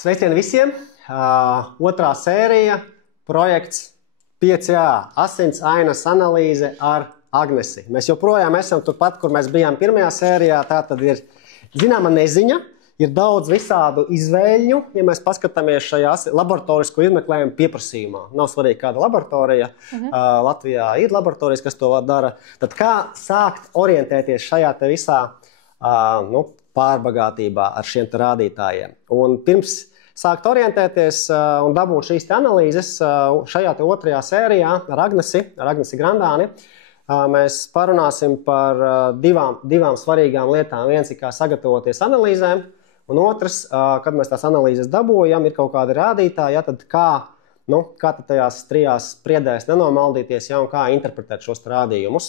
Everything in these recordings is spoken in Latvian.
Sveicieni visiem! Otrā sērija, projekts 5A – asins ainas analīze ar Agnesi. Mēs joprojām esam turpat, kur mēs bijām pirmajā sērijā. Tā tad ir zināma neziņa, ir daudz visādu izvēļņu. Ja mēs paskatāmies šajā laboratorisko izmeklējumu pieprasījumā, nav svarīgi kāda laboratorija, Latvijā ir laboratorijas, kas to dara, tad kā sākt orientēties šajā te visā pārbagātībā ar šiem te rādītājiem. Un pirms sākt orientēties un dabūt šīs te analīzes šajā te otrajā sērijā ar Agnesi Grandāni, mēs parunāsim par divām svarīgām lietām. Viens ir, kā sagatavoties analīzēm, un otrs, kad mēs tās analīzes dabūjam, ir kaut kādi rādītāji, ja, tad kā tad tajās trijās spriedēs nenomaldīties, ja, un kā interpretēt šos rādījumus.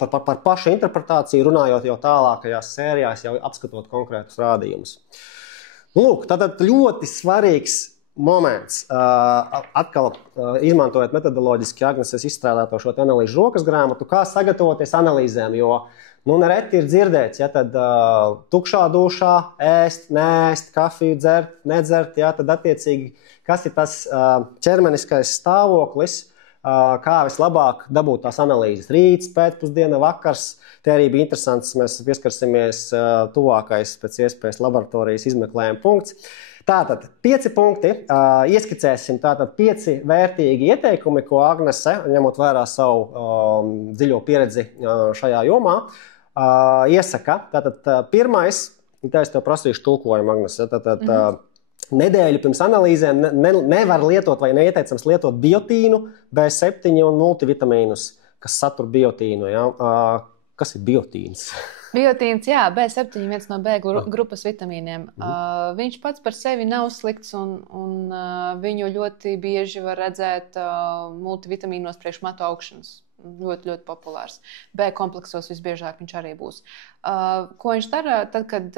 Par pašu interpretāciju runājot jau tālākajās sērijās, jau apskatot konkrētus rādījumus. Lūk, tātad ļoti svarīgs moments. Atkal izmantojot metodoloģiski Agneses izstrādāto šo analīžu rokas grāmatu, kā sagatavoties analīzēm, jo nereti ir dzirdēts, ja tad tukšā dušā ēst, neēst, kafiju dzert, nedzert, ja tad attiecīgi, kas ir tas ķermeniskais stāvoklis, kā vislabāk dabūt tās analīzes. Rīts, pēcpusdiena, vakars. Te arī bija interesants, mēs pieskarsimies tuvākais pēc iespējas laboratorijas izmeklējuma punkts. Tātad 5 punkti, ieskicēsim tātad 5 vērtīgi ieteikumi, ko Agnese, ņemot vērā savu dziļo pieredzi šajā jomā, iesaka. Tātad pirmais, tā es tev prasīšu tulkojumu, Agnese, tātad nedēļu pirms analīzēm nevar lietot vai neieteicams lietot biotīnu, B7 un multivitamīnus, kas satur biotīnu. Ja? Kas ir biotīns? Biotīns, jā, B7 ir viens no B grupas vitamīniem. Viņš pats par sevi nav slikts un viņu ļoti bieži var redzēt multivitamīnos priekš matu augšanas. Ļoti, ļoti populārs. B kompleksos visbiežāk viņš arī būs. Ko viņš dara, tad, kad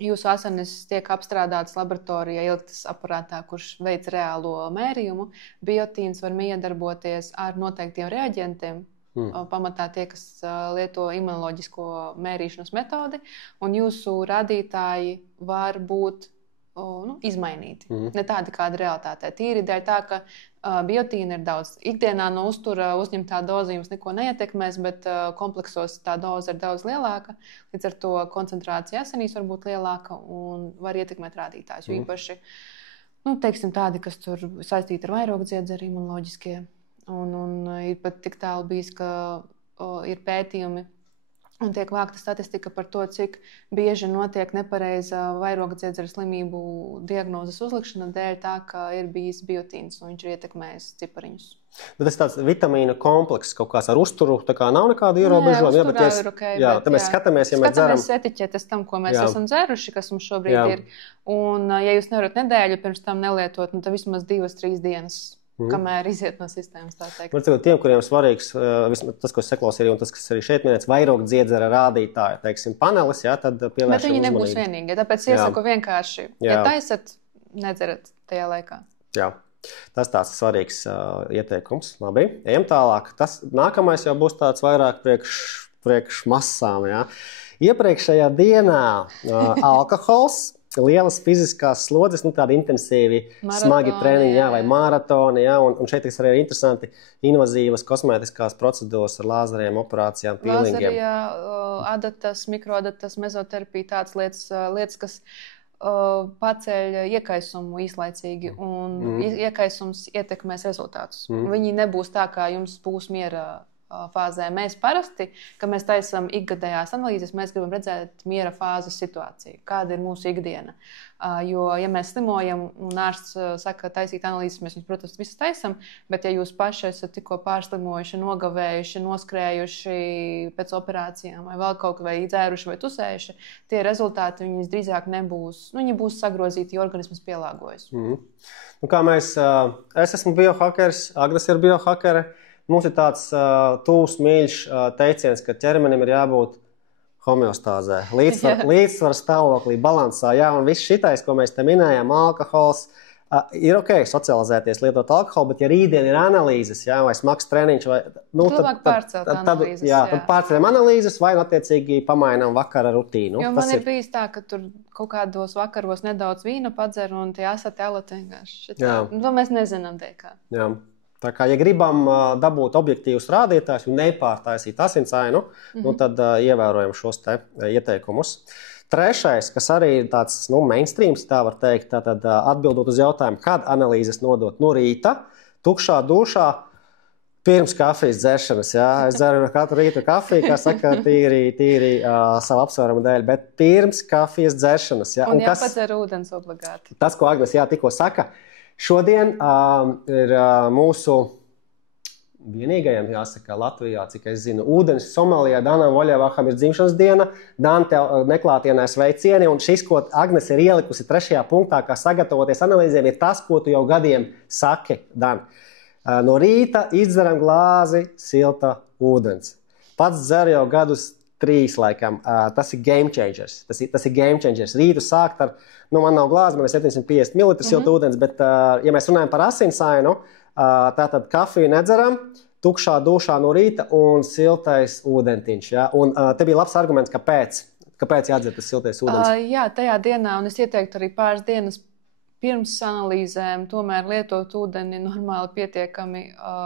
jūsu asinis tiek apstrādāts laboratorijā, ieliktas aparātā, kurš veic reālo mērījumu, biotīns var iedarboties ar noteiktiem reaģentiem, pamatā tie, kas lieto imunoloģisko mērīšanas metodi, un jūsu rādītāji var būt izmainīti. Ne tādi kāda realitātē. Tīri dēļ tā, ka biotīna ir daudz. Ikdienā no uztura uzņemtā doze jums neko neietekmēs, bet kompleksos tā doze ir daudz lielāka. Līdz ar to koncentrācija asinīs var būt lielāka un var ietekmēt rādītājus. Jo īpaši, teiksim, tādi, kas tur saistīti ar vairogdziedzeri imunoloģiskie. Un ir pat tik tālu bijis, ka ir pētījumi un tiek vākta statistika par to, cik bieži notiek nepareiza vairogdziedzera slimību diagnozes uzlikšana dēļ tā, ka ir bijis biotīns un viņš ir ietekmējis cipariņus. Bet tas tāds vitamīna komplekss kaut kāds ar uzturu, tā kā nav nekāda ierobežojuma. Tad mēs skatāmies, ja mēs dzeram. Skatāmies etiķetes tam, ko mēs esam dzeruši, kas mums šobrīd ir. Un ja jūs nevarat nedēļu pirms tam nelietot, tad vismaz 2-3 dienas. Kamēr iziet no sistēmas, tā teikt. Tiem, kuriem svarīgs, tas, ko es saklausīju, un tas, kas arī šeit minēts, vairogdziedzera rādītāja, teiksim, panelis, jā, tad pievēršam uzmanību. Bet viņi nebūs vienīgi, tāpēc iesaku vienkārši, ja taisat, nedzerat tajā laikā. Jā, tas tāds svarīgs ieteikums. Labi, ejam tālāk. Tas nākamais jau būs tāds vairāk priekš masām, jā. Iepriekšējā dienā alkohols, lielas fiziskās slodzes, tādi intensīvi, smagi treniņi, vai maratoni, un šeit arī ir interesanti invazīvas kosmētiskās procedūras ar lāzeriem, operācijām, pīlingiem. Lāzerija, adatas, mikroadatas, mezoterapija, tādas lietas, kas paceļ iekaisumu īslaicīgi, un iekaisums ietekmēs rezultātus. Viņi nebūs tā, kā jums būs miera fāzē. Mēs parasti, kad mēs taisam ikgadējās analīzes, mēs gribam redzēt miera fāzes situāciju, kāda ir mūsu ikdiena. Jo, ja mēs slimojam un ārsts saka, taisīt analīzes, mēs viņus, protams, visas taisam, bet ja jūs paši esat tikko pārslimojuši, nogavējuši, noskrējuši pēc operācijām vai vēl kaut vai dzēruši vai tusējuši, tie rezultāti viņi visdrīzāk nebūs, viņi būs sagrozīti, jo organisms pielāgojas. Kā es esmu biohakeris, Agnes ir biohakere. Mums ir tāds tūs mīļš teiciens, ka ķermenim ir jābūt homeostāzē, līdzsvara stāvoklī, balansā. Jā, un viss šitais, ko mēs te minējām, alkohols, Ir ok socializēties, lietot alkoholu, bet ja rītdien ir analīzes, jā, vai smags treniņš, vai, tad analīzes, tad pārceļam analīzes vai attiecīgi pamainām vakara rutīnu. Jo man ir bijis tā, ka tur kaut kādos vakaros nedaudz vīna padzer un tie asati elati vienkārši. To mēs nezinām kā. Jā. Tā kā, ja gribam dabūt objektīvus rādītājus un nepārtaisīt asinsainu, tad ievērojam šos te ieteikumus. Trešais, kas arī ir tāds mainstreams, tā var teikt, tātad atbildot uz jautājumu, kad analīzes nodot no rīta, tukšā dušā, pirms kafijas dzeršanas. Jā. Es dzeru katru rītu kafiju, kā saka, tīri savu apsvērumu dēļ, bet pirms kafijas dzeršanas. Jā. Un jāpadzer ūdens obligāti. Tas, ko Agnes tikko saka, šodien ir mūsu vienīgajam, jāsaka, Latvijā, cik es zinu, ūdens sommelijā Danam Voļevaham ir dzimšanas diena, Dan tev neklātienē sveicieni, un šis, ko Agnes ir ielikusi 3. punktā, kā sagatavoties analīzēm, ir tas, ko tu jau gadiem saki, Dan. No rīta izdzeram glāzi silta ūdens. Pats dzer jau gadus 3 laikam. Tas ir game changers. Tas ir game changers. Rītu sākt ar, man nav glāzi, man ir 750 ml silta ūdens, bet, ja mēs runājam par asinsainu, tātad kafiju nedzeram, tukšā dušā no rīta un siltais ūdentiņš. Ja? Un te bija labs arguments, kāpēc jādzer tas siltais ūdens. Jā, tajā dienā, un es ieteiktu arī pāris dienas pirms analīzēm tomēr lietot ūdeni normāli pietiekami,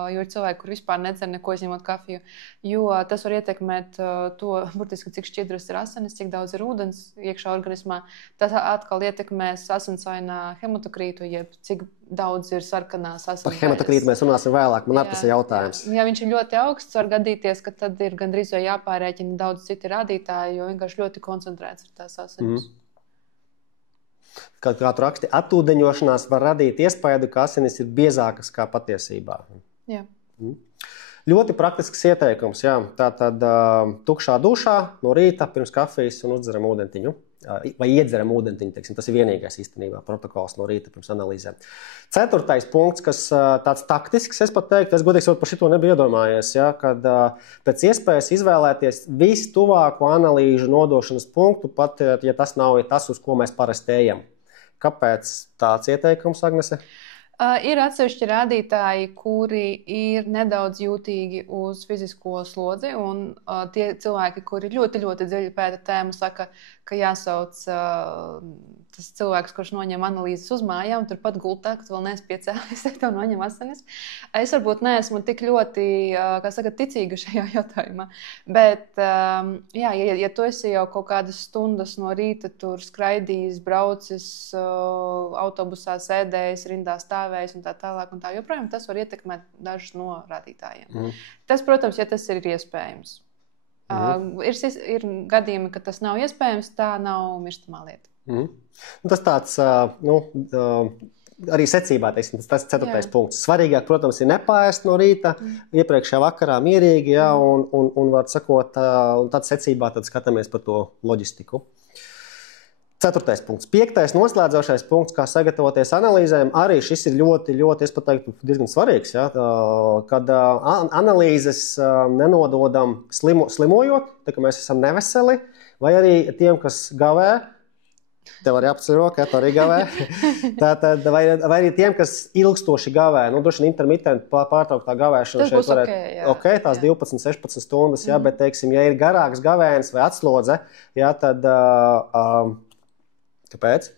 jo ir cilvēki, kur vispār nedzer neko izņemot kafiju, jo tas var ietekmēt to, burtiski, cik šķidras ir asinis, cik daudz ir ūdens iekšā organismā. Tas atkal ietekmēs asinsainā hematokrītu, jeb cik daudz ir sarkanās asinis. Par hematokrītu mēs runāsim vēlāk, man tas ir jautājums. Ja viņš ir ļoti augsts, var gadīties, ka tad ir gandrīz jau jāpārēķina daudz citi rādītāji, jo vienkārši ļoti koncentrēts ir tās asinis. Kā tu raksti, atūdeņošanās var radīt iespēju, ka asinis ir biezākas kā patiesībā. Jā. Ļoti praktisks ieteikums. Jā. Tātad tukšā dušā no rīta pirms kafijas un uzdzeram ūdentiņu. Vai iedzeram ūdentiņu, teiksim, tas ir vienīgais īstenībā protokols no rīta pirms analīzēm. 4. punkts, kas tāds taktisks, es pat teiktu, es godīgi par šito nebiju iedomājies, ja, kad pēc iespējas izvēlēties vistuvāko analīžu nodošanas punktu, pat ja tas nav tas, uz ko mēs parasti ejam. Kāpēc tāds ieteikums, Agnese? Ir atsevišķi rādītāji, kuri ir nedaudz jūtīgi uz fizisko slodzi, un tie cilvēki, kuri ļoti, ļoti dziļi pēta tēmu, saka, ka jāsauc tas cilvēks, kurš noņem analīzes uz mājām, turpat gultā, kas vēl neesmu piecēlies, tev noņem asinis. Es varbūt neesmu tik ļoti, kā saka, ticīga šajā jautājumā, bet, jā, ja tu esi jau kaut kādas stundas no rīta tur skraidījis, braucis, autobusā sēdējis, rindā stāvējis un tā tālāk un tā joprojām, tas var ietekmēt dažus no rādītājiem. Tas, protams, ja tas ir iespējams. Ir gadījumi, ka tas nav iespējams, tā nav mirstamā lieta. Tas tāds, arī secībā, teiksim, tas 4. punkts. Svarīgāk, protams, ir nepāēst no rīta, iepriekšējā vakarā mierīgi, jā, un var sakot, un tad secībā tad skatāmies par to loģistiku. 4. punkts. 5. noslēdzošais punkts, kā sagatavoties analīzēm, arī šis ir ļoti, es pat teiktu, diezgan svarīgs, ja, kad analīzes nenododam slimojot, tā kā mēs esam neveseli, vai arī tiem, kas gavē, tev arī apceļ roka, ja, tu arī gavē, tātad, vai arī tiem, kas ilgstoši gavē, droši vien intermitenti pārtrauktā gavēšana šeit varētu, tās 12-16 stundas, ja, bet, teiksim, ja ir garāks gavēns vai atslodze, ja, tad kāpēc?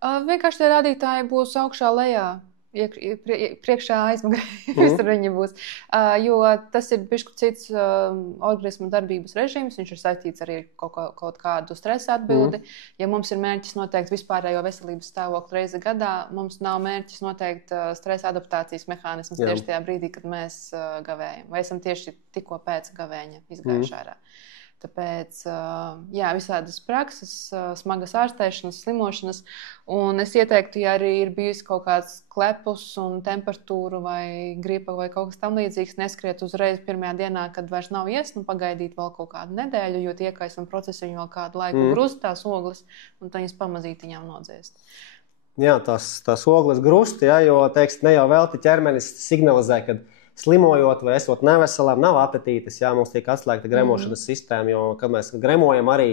Vienkārši tie rādītāji būs augšā lejā, priekšā aizmugurē, visur viņi būs. Jo tas ir bišķi cits organismu darbības režīms, viņš ir saistīts arī kaut kādu stresa atbildi. Ja mums ir mērķis noteikt vispārējo veselības stāvokli reizi gadā, mums nav mērķis noteikt stresa adaptācijas mehānismus tieši tajā brīdī, kad mēs gavējam. Vai esam tieši tikko pēc gavēņa izgājuši ārā. Tāpēc, jā, visādas prakses, smagas ārstēšanas, slimošanas, un es ieteiktu, ja arī ir bijis kaut kāds klepus un temperatūra vai gripa vai kaut kas tam līdzīgs, neskriet uzreiz pirmajā dienā, kad vairs nav pagaidīt vēl kaut kādu nedēļu, jo tie kaisam procesi viņu vēl kādu laiku grust tās ogles, un viņas pamazītiņām nodzēst. Jā, tās ogles grust, jā, jo, teiksim, ne jau velti ķermenis signalizē, kad slimojot vai esot neveselām, nav apetītes, jā, mums tiek atslēgta gremošanas sistēma, jo, kad mēs gremojam arī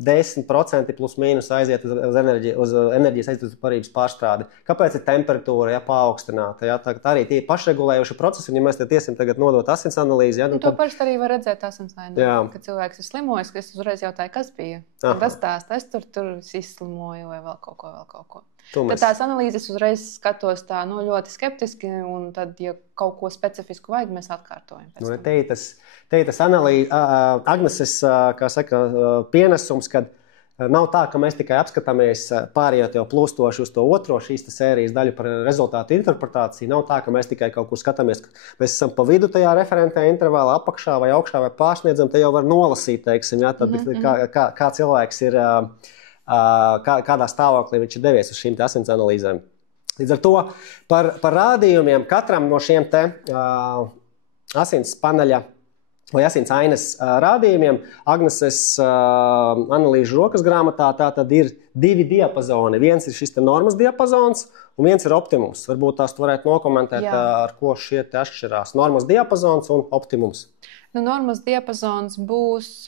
10% plus mīnus aiziet uz enerģijas aizturības parības pārstrādi. Kāpēc ir temperatūra, paaugstināta? Tā arī tie pašregulējuši procesi, un ja mēs te tiesim tagad nodot asins analīzi. To parasti arī var redzēt asinsainā, kad cilvēks ir slimojis, ka es uzreiz jautāju, kas bija. Tas stāsta, es tur izslimoju vai vēl kaut ko. Tad tās analīzes uzreiz skatos tā ļoti skeptiski, un tad, ja kaut ko specifisku vajag, mēs atkārtojam. Te ir tas Agneses, kā saka, pienesums, kad nav tā, ka mēs tikai apskatāmies pārējot jau plūstoši uz to otro šīs sērijas daļu par rezultātu interpretāciju. Nav tā, ka mēs tikai kaut kur skatāmies, ka mēs esam pa vidu tajā referentē intervālā apakšā vai augšā vai pārsniedzam, te jau var nolasīt, teiksim, tad, kā cilvēks ir, kādā stāvoklī viņš ir devies uz šīm asins analīzēm. Līdz ar to par rādījumiem katram no šiem te asins paneļa vai asins ainas rādījumiem Agneses analīžu rokas grāmatā tātad ir 2 diapazoni. Viens ir šis te normas diapazons un viens ir optimums. Varbūt tās tu varētu nokomentēt, ar ko šie te atšķirās. Normas diapazons un optimums. Normas diapazons būs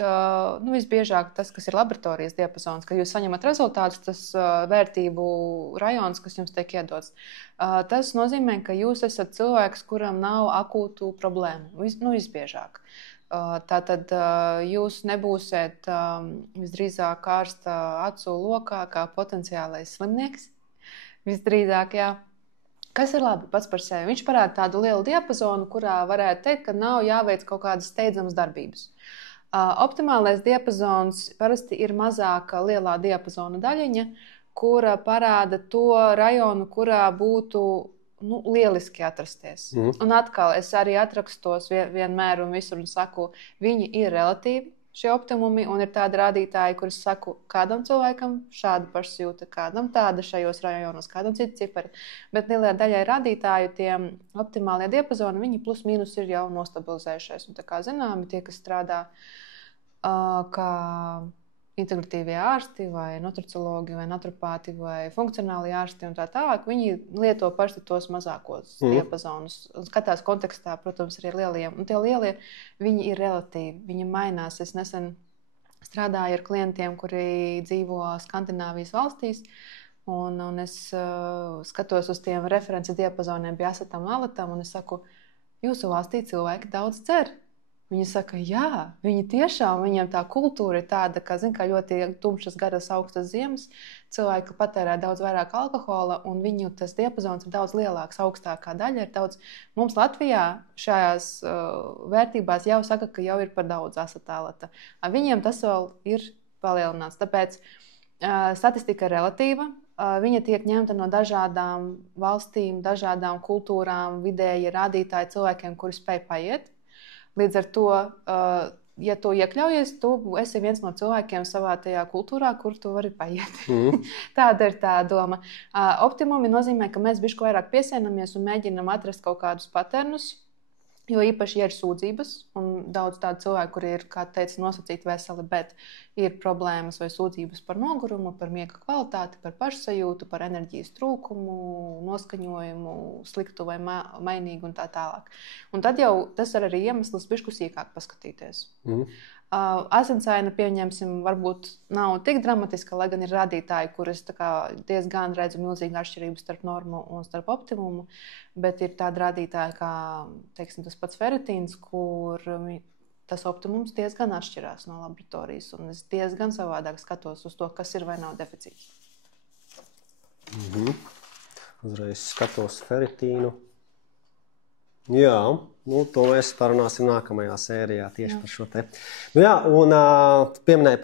visbiežāk tas, kas ir laboratorijas diapazons, kad jūs saņemat rezultātus, tas vērtību rajons, kas jums tiek iedots. Tas nozīmē, ka jūs esat cilvēks, kuram nav akūtu problēmu, visbiežāk. Tātad jūs nebūsiet visdrīzāk ārsta acu lokā kā potenciālais slimnieks. Visdrīzāk, jā. Kas ir labi pats par sevi? Viņš parāda tādu lielu diapazonu, kurā varētu teikt, ka nav jāveic kaut kādas steidzamas darbības. Optimālais diapazons parasti ir mazāka lielā diapazona daļiņa, kura parāda to rajonu, kurā būtu lieliski atrasties. Un atkal es arī atrakstos vienmēr un visur un saku, viņi ir relatīvi. Šie optimumi, un ir tādi rādītāji, kurus saku, kādam cilvēkam šāda pašsajūta, kādam tāda šajos rajonos, kādam citi cipari. Bet lielajai daļai rādītāju tie optimālie diapazoni, viņi plus mīnus ir jau nostabilizējušies. Un tā kā zināmi, tie, kas strādā kā integratīvie ārsti vai nutricologi vai naturopāti vai funkcionāli ārsti un tā tālāk, viņi lieto parasti tos mazākos diapazonus. Un skatās kontekstā, protams, arī lielajiem. Un tie lielie, viņi ir relatīvi, viņi mainās. Es nesen strādāju ar klientiem, kuri dzīvo Skandināvijas valstīs, un es skatos uz tiem references diapazoniem pie asetam malatam, un es saku, jūsu valstī cilvēki daudz dzer. Viņi saka, jā, viņi tiešām, viņiem tā kultūra ir tāda, ka, ļoti tumšas, garas, augstas ziemas, cilvēki patērē daudz vairāk alkohola, un viņu tas diapazons ir daudz lielāks, augstākā daļa ir daudz. Mums Latvijā šajās vērtībās jau saka, ka jau ir par daudz asetālata. Viņiem tas vēl ir palielināts, tāpēc statistika ir relatīva. Viņa tiek ņemta no dažādām valstīm, dažādām kultūrām, vidēji rādītāji cilvēkiem, kuri spēj paiet. Līdz ar to, ja tu iekļaujies, tu esi viens no cilvēkiem savā tajā kultūrā, kur tu vari paiet. Tāda ir tā doma. Optimumi nozīmē, ka mēs bišķi vairāk piesienamies un mēģinam atrast kaut kādus paternus, jo īpaši, ja ir sūdzības, un daudz tādu cilvēku, kuri ir, kā teica, nosacīti veseli, bet ir problēmas vai sūdzības par nogurumu, par miega kvalitāti, par pašsajūtu, par enerģijas trūkumu, noskaņojumu, sliktu vai mainīgu un tā tālāk. Un tad jau tas ir arī iemesls bišķi sīkāk paskatīties. Asinsaina, pieņemsim, varbūt nav tik dramatiska, lai gan ir rādītāji, kur es diezgan redzu milzīgu atšķirību starp normu un starp optimumu, bet ir tādi rādītāji kā, teiksim, tas pats feritīns, kur tas optimums diezgan atšķirās no laboratorijas, un es diezgan savādāk skatos uz to, kas ir vai nav deficīts. Uzreiz skatos feritīnu. Jā, to mēs parunāsim nākamajā sērijā tieši par šo te. Un pieminēja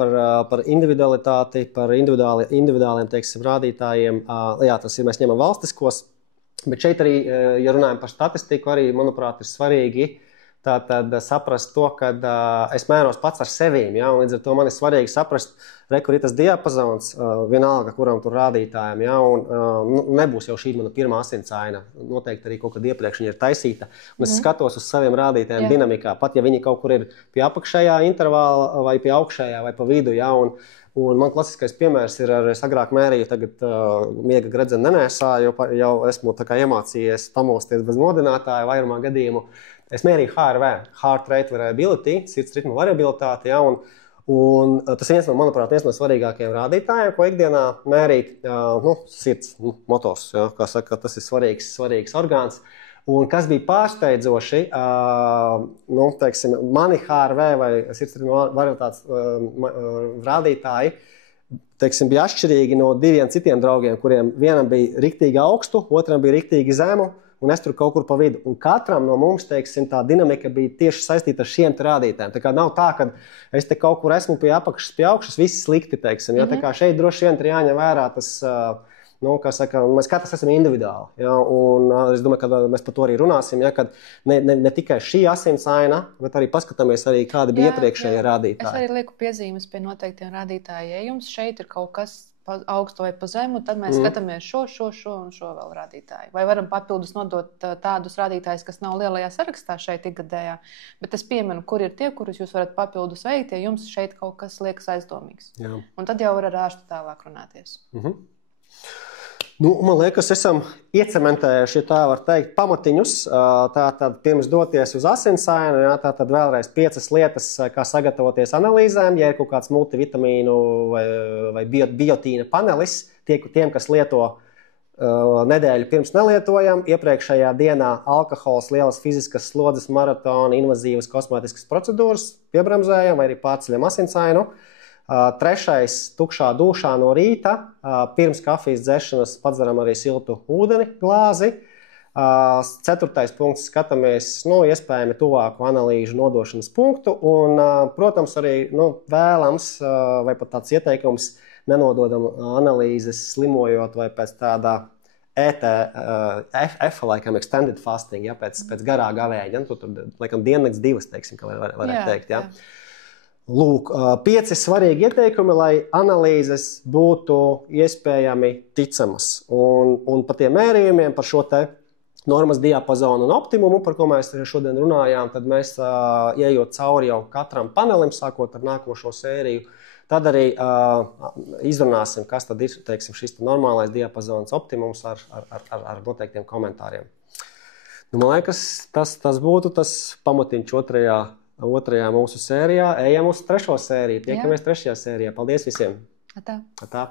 par individualitāti, par individuāliem, teiksim, rādītājiem. Jā, tas ir, mēs ņemam valstiskos, bet šeit arī, ja runājam par statistiku, arī, manuprāt, ir svarīgi tātad saprast to, ka es mēros pats ar sevīm, ja, un līdz ar to man ir svarīgi saprast, kur ir tas diapazons, vienalga, kuram tur rādītājiem, ja, un nebūs jau šī mana pirmā asinsaina. Noteikti arī kaut kad iepriekš viņa ir taisīta. Un es skatos uz saviem rādītājiem dinamikā, pat ja viņi kaut kur ir pie apakšējā intervāla vai pie augšējā vai pa vidu, ja, un man klasiskais piemērs ir, es agrāk mērīju, tagad miega gredzenu nenēsāju, jau esmu tā kā iemācījies pamosties bez modinātāja vairumā gadījumu. Es mērīju HRV, Heart Rate Variability, sirds ritmu variabilitāti, ja, Un tas ir manuprāt, viens no svarīgākajiem rādītājiem, ko ikdienā mērīt, sirds motors, kā saka, tas ir svarīgs orgāns. Un kas bija pārsteidzoši, teiksim, mani HRV vai sirdsritmu variatātes rādītāji, teiksim, bija atšķirīgi no diviem citiem draugiem, kuriem vienam bija riktīgi augstu, otram bija riktīgi zemu, un es tur kaut kur pa vidu. Un katram no mums, teiksim, tā dinamika bija tieši saistīta ar šiem rādītājiem. Tā kā nav tā, ka es te kaut kur esmu pie apakšas, pie augšas, viss slikti, teiksim. Ja? Tā kā šeit droši vien ir jāņem vērā tas, kā saka, mēs katrs esam individuāli. Ja? Un es domāju, ka mēs par to arī runāsim, ja? Kad ne tikai šī asinsaina, bet arī paskatāmies arī, kādi bija iepriekšējie rādītāji. Es arī lieku piezīmes pie noteiktiem rādītājiem. Ja jums šeit ir kaut kas augstu vai pa zemu, tad mēs skatāmies šo un šo vēl rādītāju. Vai varam papildus nodot tādus rādītājus, kas nav lielajā sarakstā šeit ikgadējā, bet es pieminu, kur ir tie, kurus jūs varat papildus veikt, ja jums šeit kaut kas liekas aizdomīgs. Jā. Un tad jau var ar ārstu tālāk runāties. Man liekas, esam iecementējuši, ja tā var teikt, pamatiņus. Tātad pirms doties uz asinsainu, tātad vēlreiz 5 lietas, kā sagatavoties analīzēm, ja ir kaut kāds multivitamīnu vai biotīna panelis, tiem, kas lieto nedēļu pirms nelietojam, iepriekšējā dienā alkohols, lielas fiziskas slodzes, maratona, invazīvas kosmētiskas procedūras, piebremzējam vai arī pārceļam asinsainu. 3. tukšā dušā no rīta, pirms kafijas dzeršanas padzeram arī siltu ūdeni glāzi. 4. punkts, skatāmies, iespējami tuvāku analīžu nodošanas punktu un, protams, arī vēlams vai pat tāds ieteikums nenododam analīzes slimojot vai pēc tādā ETF, laikam, extended fasting, ja, pēc garā gavēņa, tur laikam diennakts 2, teiksim, ka varētu teikt, ja. Lūk, 5 svarīgi ieteikumi, lai analīzes būtu iespējami ticamas. Un par tiem mērījumiem, par šo te normas diapazonu un optimumu, par ko mēs šodien runājām, tad mēs, ejot cauri jau katram panelim, sākot ar nākošo sēriju, tad arī izrunāsim, kas tad ir, teiksim, šis normālais diapazons optimums ar noteiktiem komentāriem. Man liekas, tas būtu tas pamatiņš otrajā mūsu sērijā. Ejam uz 3. sēriju. Tiekamies 3. sērijā. Paldies visiem! Atā! Atā!